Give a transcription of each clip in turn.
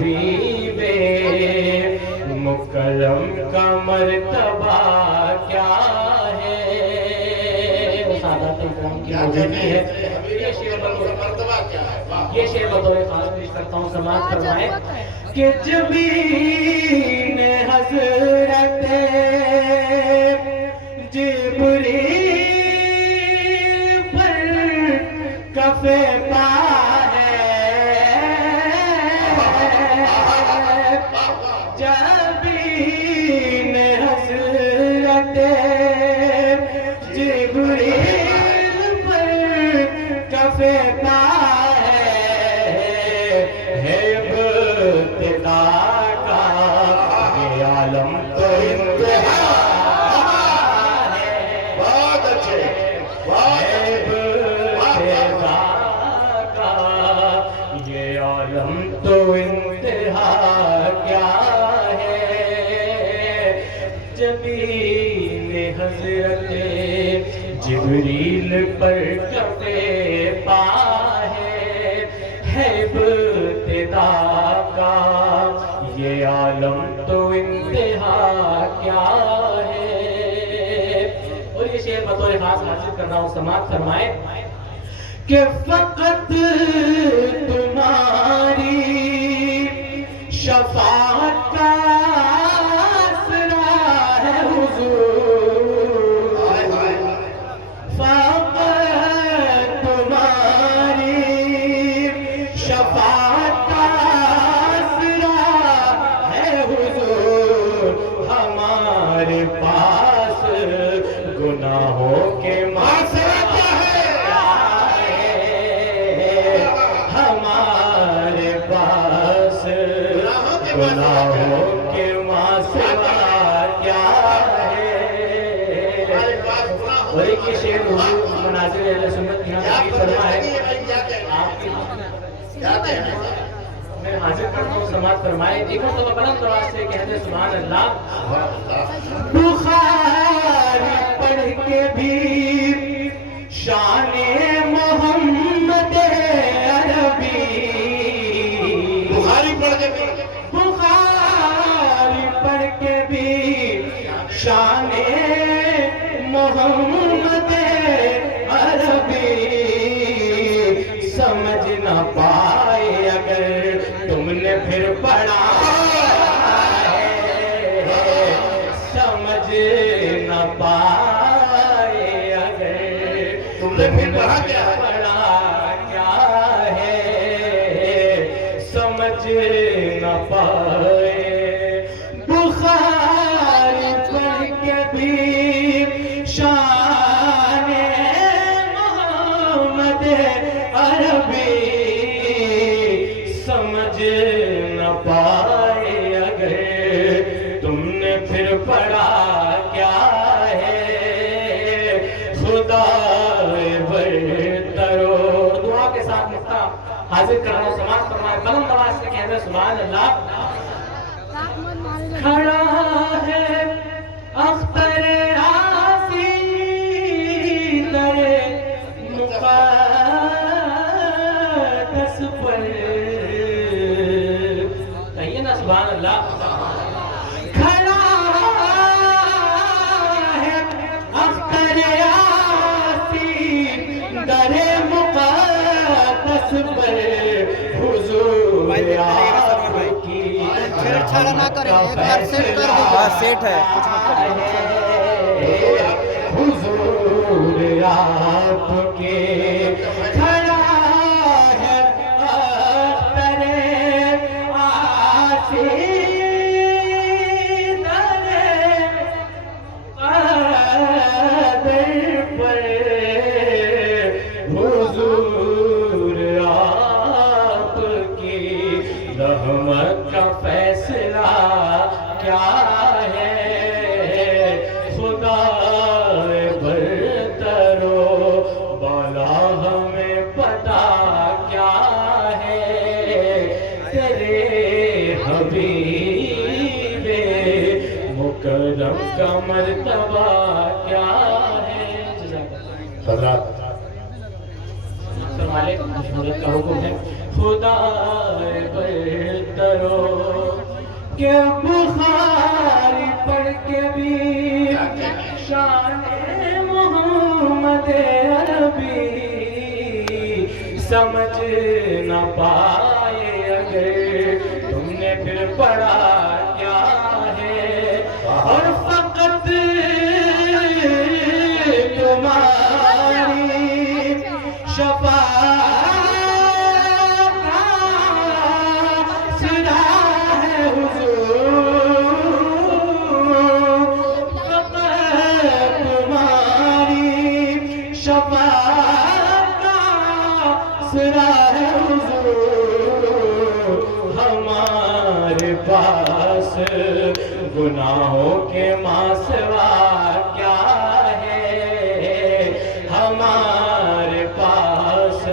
حبیب مکرم کا مرتبہ کیا ہے؟ سادات اکرام کی موجودگی ہے، یہ شعر بطور خاص پیش کرتا ہوں، سماعت فرمائے کہ جبین حضرت جبریل پر کف پا ہے، جبین حضرت جبریل پر کف پا تو انتہا کیا ہے؟ جبین حضرت جبریل پر کف پا ہے ابتدا کا یہ عالم تو انتہا کیا ہے؟ اور یہ شعر بطور خاص حاصل کر رہا ہوں، سماعت فرمائے کہ فقط تمہاری شفاعت کا آسرا ہے حضور، فقط تمہاری شفاعت کا آسرا ہے حضور، ہمارے پاس گناہوں کے معصرہ گناہوں کے معصرہ کیا ہے؟ اور ایک یہ شعر حضور مناظر اہل سنت کی یہاں فرما ہے، میں حاضر کرتا ہوں، سماعت فرمائے ایک مرتبہ بلند آواز سے کہتے سبحان اللہ۔ بخاری پڑھ کے بھی شان محمد عربی، بخاری پڑھ کے بھی شان محمد عربی سمجھ نہ پائے اگر تم نے پھر پڑھا ہے، سمجھ نہ پائے اگر تم نے پھر پڑھا کیا ہے، سمجھ نہ پائے بخاری پڑھ کے بھی شان محمد عربی سمجھ نہ پائے اگر تم نے پھر پڑھا کیا ہے؟ خدا برتر و دعا کے ساتھ مفتاح حاضر کر رہا ہوں، سماعت فرمائے بلند آواز سے کہتے سبحان اللہ۔ کھڑا ہے اختر آسی در مقدس پر، کہیے نا سبحان اللہ۔ کھڑا ہے اختر آسی در مقدس پر، حضور چھڑا نہ کریں، ایک بار سیٹ کر دو، سیٹ ہے حضور آپ کے کھڑا ہے اختر آسی در پر، حضور آپ کی رحمت کا فیصلہ کیا ہے؟ خدا برتر و بالا ہمیں پتا کیا ہے؟ تیرے حبیب مکرم کا مرتبہ کیا ہے؟ حضرات مالک حضرت کا حکم ہے، خدا برتر کرو کہ بخاری پڑھ کے بھی شان محمد عربی سمجھ نہ پائے اگر تم نے پھر پڑھا کیا ہے اور فقط تمہاری شفاعت ہمارے پاس گناہوں کے ماں سوا کیا ہے ہمارے پاس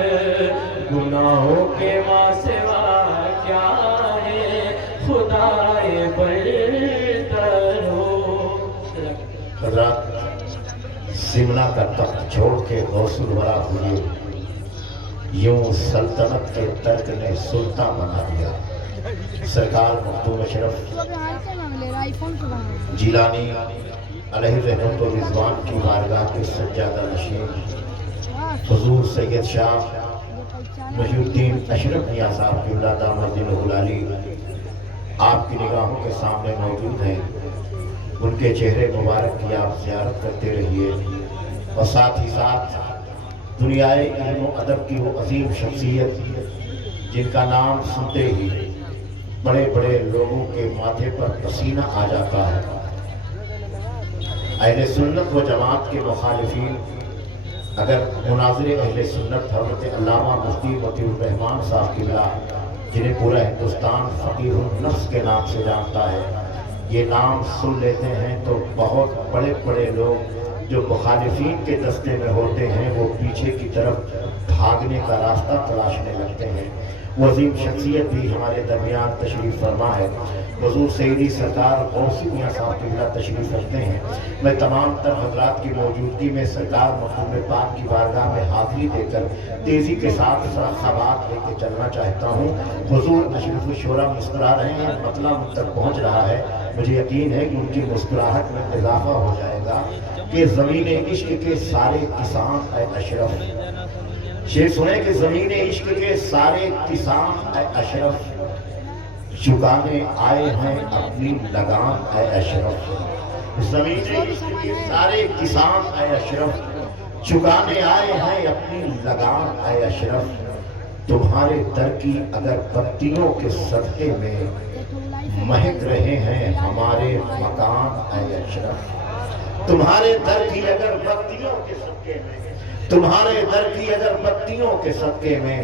گناہوں کے ماں سوا کیا ہے خدائے برتر ہو حضرات سمنا کا تخت چھوڑ کے غوث الورا ہوئے یوں سلطنت کے ترک نے سلطان بنا دیا سرکار مختوم اشرف جیلانی علیہ رحمت و رضوان کی بارگاہ کے سجادہ نشین حضور سید شاہ محی الدین اشرف میاں صاحب کی اللہ دامت العالی آپ کی نگاہوں کے سامنے موجود ہیں ان کے چہرے مبارک کی آپ زیارت کرتے رہیے اور ساتھ ہی ساتھ دنیائے علم و ادب کی وہ عظیم شخصیت جن کا نام سنتے ہی بڑے بڑے لوگوں کے ماتھے پر پسینہ آ جاتا ہے اہل سنت و جماعت کے مخالفین اگر مناظر اہل سنت حضرت علامہ مفتی مطیع الرحمان صاحب قبلہ جنہیں پورا ہندوستان فقیر النفس کے نام سے جانتا ہے یہ نام سن لیتے ہیں تو بہت بڑے بڑے لوگ جو مخالفین کے دستے میں ہوتے ہیں وہ پیچھے کی طرف بھاگنے کا راستہ تلاشنے لگتے ہیں وہ عظیم شخصیت بھی ہمارے درمیان تشریف فرما ہے حضور سیدی سرکار غوثی میاں صاحب قبلہ تشریف رکھتے ہیں میں تمام تر حضرات کی موجودگی میں سرکار مخدوم پاک کی بارگاہ میں حاضری دے کر تیزی کے ساتھ خبات لے کے چلنا چاہتا ہوں حضور اشرف الشورا مسکرا رہے ہیں مطلب مجھ تک پہنچ رہا ہے مجھے یقین ہے کہ ان کی مسکراہٹ میں اضافہ ہو جائے گا کہ زمین عشق کے سارے کسان اے اشرف شعر سنیں کہ زمین عشق کے سارے کسان اے اشرف چکانے آئے ہیں اپنی لگام اے اشرف زمین عشق کے سارے کسان اے اشرف چکانے آئے ہیں اپنی لگام اے اشرف تمہارے در کی اگر پتیوں کے صدقے میں مہک رہے ہیں ہمارے مکان اے اشرف تمہارے در کی اگر پتیوں کے صدقے میں تمہارے در کی اگر پتیوں کے صدقے میں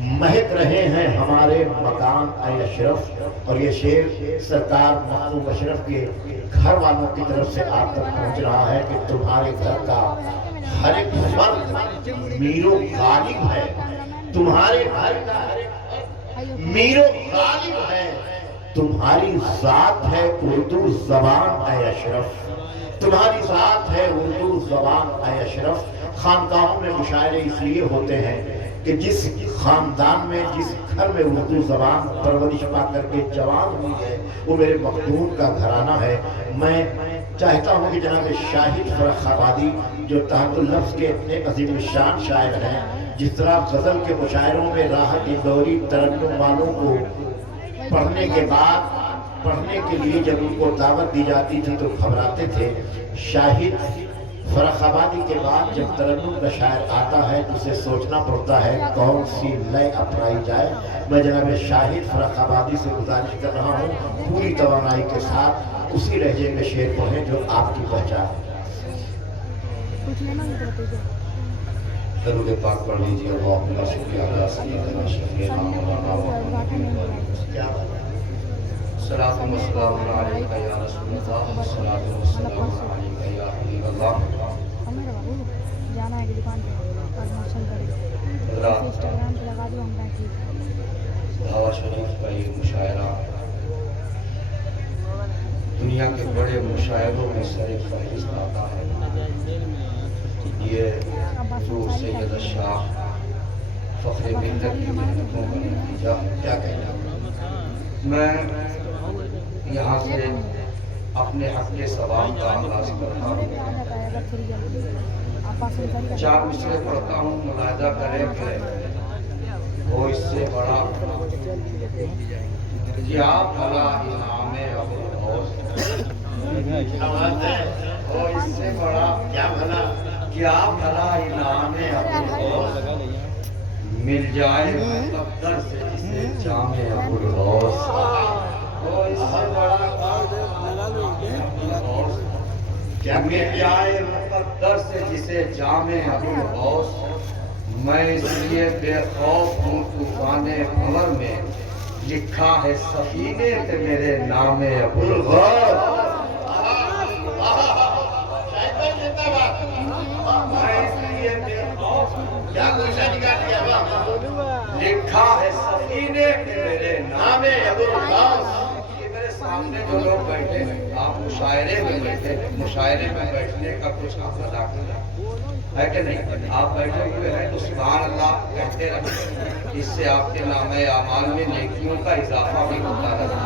مہک رہے ہیں ہمارے مکان اے اشرف اور یہ شعر سرکار مخدوم اشرف کے گھر والوں کی طرف سے آپ تک پہنچ رہا ہے کہ تمہارے گھر کا ہر ایک فرد میر و غالب ہے تمہارے گھر کا ہر ایک میر و غالب ہے تمہاری ذات ہے اردو زبان اے اشرف تمہاری ذات ہے اردو زبان اے اشرف خانقاہوں میں مشاعرے اس لیے ہوتے ہیں کہ جس خاندان میں جس گھر میں اردو زبان پرورش پا کر کے جوان ہوئی ہے وہ میرے مخدوم کا گھرانہ ہے میں چاہتا ہوں کہ جناب شاہد فرخ آبادی جو تحت اللفظ کے اتنے عظیم شان شاعر ہیں جس طرح غزل کے مشاعروں میں راحت اندوری ترنم والوں کو پڑھنے کے بعد پڑھنے کے لیے جب ان کو دعوت دی جاتی تھی تو گھبراتے تھے شاہد فرخ آبادی کے بعد جب ترنم کا شاعر آتا ہے تو اسے سوچنا پڑتا ہے کون سی لے اپنائی جائے میں جناب شاہد فرخ آبادی سے گزارش کر رہا ہوں پوری توانائی کے ساتھ اسی لہجے میں شعر پڑھیں جو آپ کی پہچان ہے درود پاک پڑھ لیجیے اللہم صلی علی سیدنا شفیعنا مولانا محمد صلاۃ و سلام علیک یا رسول اللہ صلاۃ و سلام علیک یا حبیب اللہ بھاوا شریف کا یہ مشاعرہ دنیا کے بڑے مشاعروں میں سر فہرست آتا ہے یہ حضور سید شاہ فخر ملت کی محنتوں کا نتیجہ کیا کہنا میں یہاں سے اپنے حق کے سوال کا آغاز کرتا ہوں. 4 مصرے پڑھتا ہوں. ملاحظہ کریں کہ وہ اس سے بڑا کیا بھلا انعام ابوالغوث، وہ اس سے بڑا کیا بھلا انعام ابوالغوث مل جائے مقدر سے جسے جام ابوالغوث. وہ اس سے بڑا مل جائے مقدر سے جسے جام ابوالغوث. میں اس لیے بے خوف ہوں طوفان قمر میں، لکھا ہے سفینے پہ میرے نام ابوالغوث. میں اس لیے بے خوف لکھا ہے سفینے پہ میرے نام ابوالغوث. یہ میرے سامنے جو لوگ بیٹھے ہیں، آپ مشاعرے میں بیٹھے ہیں، مشاعرے میں بیٹھنے کا کچھ آپ ادا ہے کہ نہیں؟ آپ بیٹھے ہوئے ہیں تو سبحان اللہ کہتے رہیں، اس سے آپ کے نام اعمال میں نیکیوں کا اضافہ بھی ہوتا رہتا.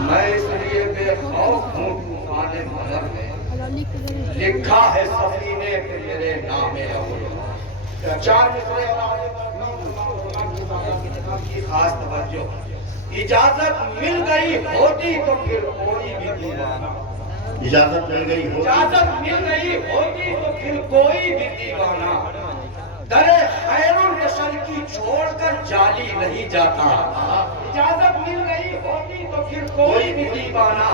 میں اس لیے بے خوف ہوں طوفان قمر میں، لکھا ہے سفینے پہ میرے نام ابوالغوث. 4 مصرے اور کی خاص توجہ. اجازت مل گئی ہوتی تو پھر کوئی بھی دیوانہ، اجازت مل گئی ہو، اجازت مل گئی ہوتی تو پھر کوئی بھی دیوانہ در خیر البشر کی چھوڑ کر جالی نہیں جاتا. اجازت مل گئی ہوتی تو پھر کوئی بھی دیوانہ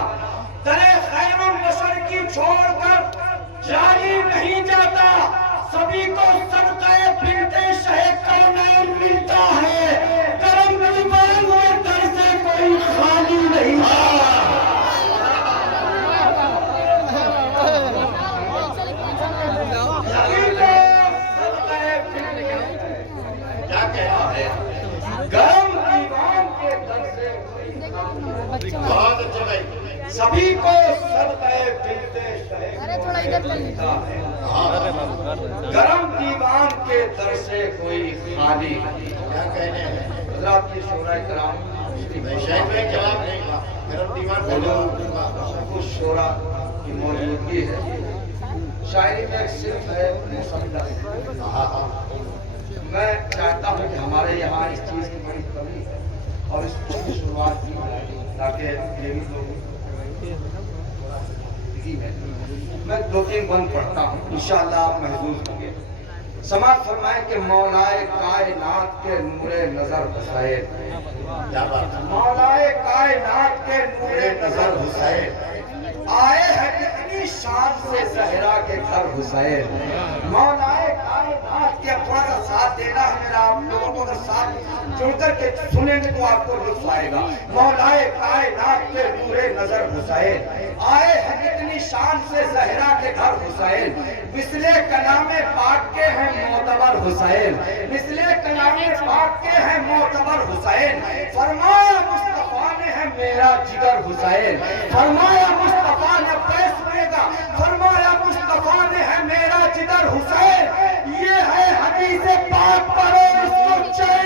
در خیر البشر کی چھوڑ کر جالی نہیں جاتا. سبھی کو صدقہ بنت شہ کونین ملتا ہے، کرم دیوان ہوئے در سے کوئی خالی نہیں جاتا. سبھی کو صدقہ بنت شہ ملتا ہے، گرم دیوان کے در سے کوئی خالی. کیا کہنے ہیں حضرات کی شورا کرام، شاید میں جواب نہیں ہوا. گرم دیوان کچھ شورا کی موجودگی ہے. شاعری میں ایک صرف ہے مسلح. میں چاہتا ہوں کہ ہمارے یہاں اس چیز کی بڑی کمی ہے اور اس کو بھی شروعات کی جائے تاکہ یہ بھی لوگ. میں 2-3 بند پڑھتا ہوں، انشاءاللہ آپ محظوظ ہوں گے. سماعت فرمائیں کہ مولائے کائنات کے نور نظر حسین، مولائے کائنات کے نور نظر حسین، آئے ہیں کتنی شان سے زہرا کے گھر حسین. مولائے کائنات کے تھوڑا سا ساتھ دینا ہے میرا، آپ لوگوں کو اگر ساتھ جڑ کر کے سنیں گے تو آپ کو لطف آئے گا. مولائے کائنات کے نور نظر حسین، آئے ہیں کتنی شان سے زہرا کے گھر حسین. مثل کلام پاک کے ہیں معتبر حسین، مثل کلام پاک کے ہیں معتبر حسین. فرمایا مصطفیٰ نے ہے میرا جگر حسین، فرمایا مصطفیٰ نے فیصلے گا، فرمایا مصطفیٰ نے ہے میرا جگر حسین. یہ ہے حدیث پاک پر اس کو چین